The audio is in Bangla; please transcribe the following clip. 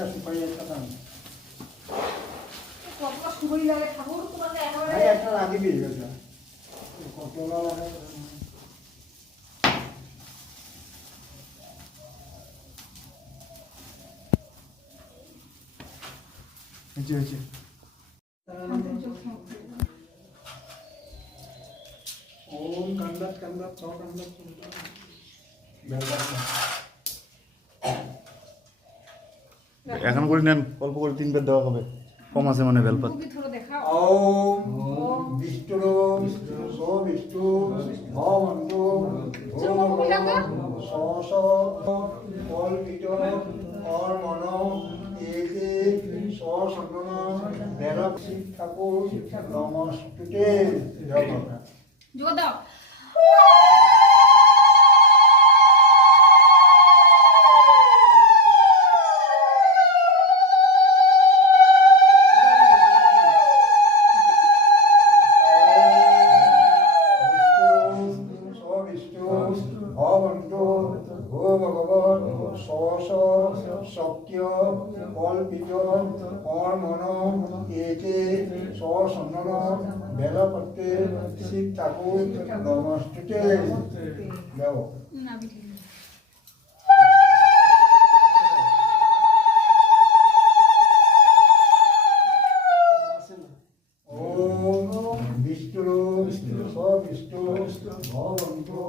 একটা সুপারি একটা দাম কত সুপারি লাগে ঠাকুর তোমাকে একেবারে ভাই একটা আগে দিয়ে গেছে কতলা লাগে হয়েছে ওম কান্দাত কান্দাত ছ কান্দাত এখন করে নেন, অল্প করে 3 বেদ দেওয়া হবে, কম আছে মানে বেলপাত। ওম বিষ্ণু সো বিষ্ণু ভবন্তু সস কল্পিত কর্মণ এতে সসন্ন বেরক ঠাকুর নমস্তুতে জগন্নাথ যোগ দাও সত্য কল্পিত কর্মণ এতে সসন্ন বেলপত্রে শিব ঠাকুর নমস্তুতে যাও না বিধি ওম বিষ্ণু স বিষ্ণু ভবন্তু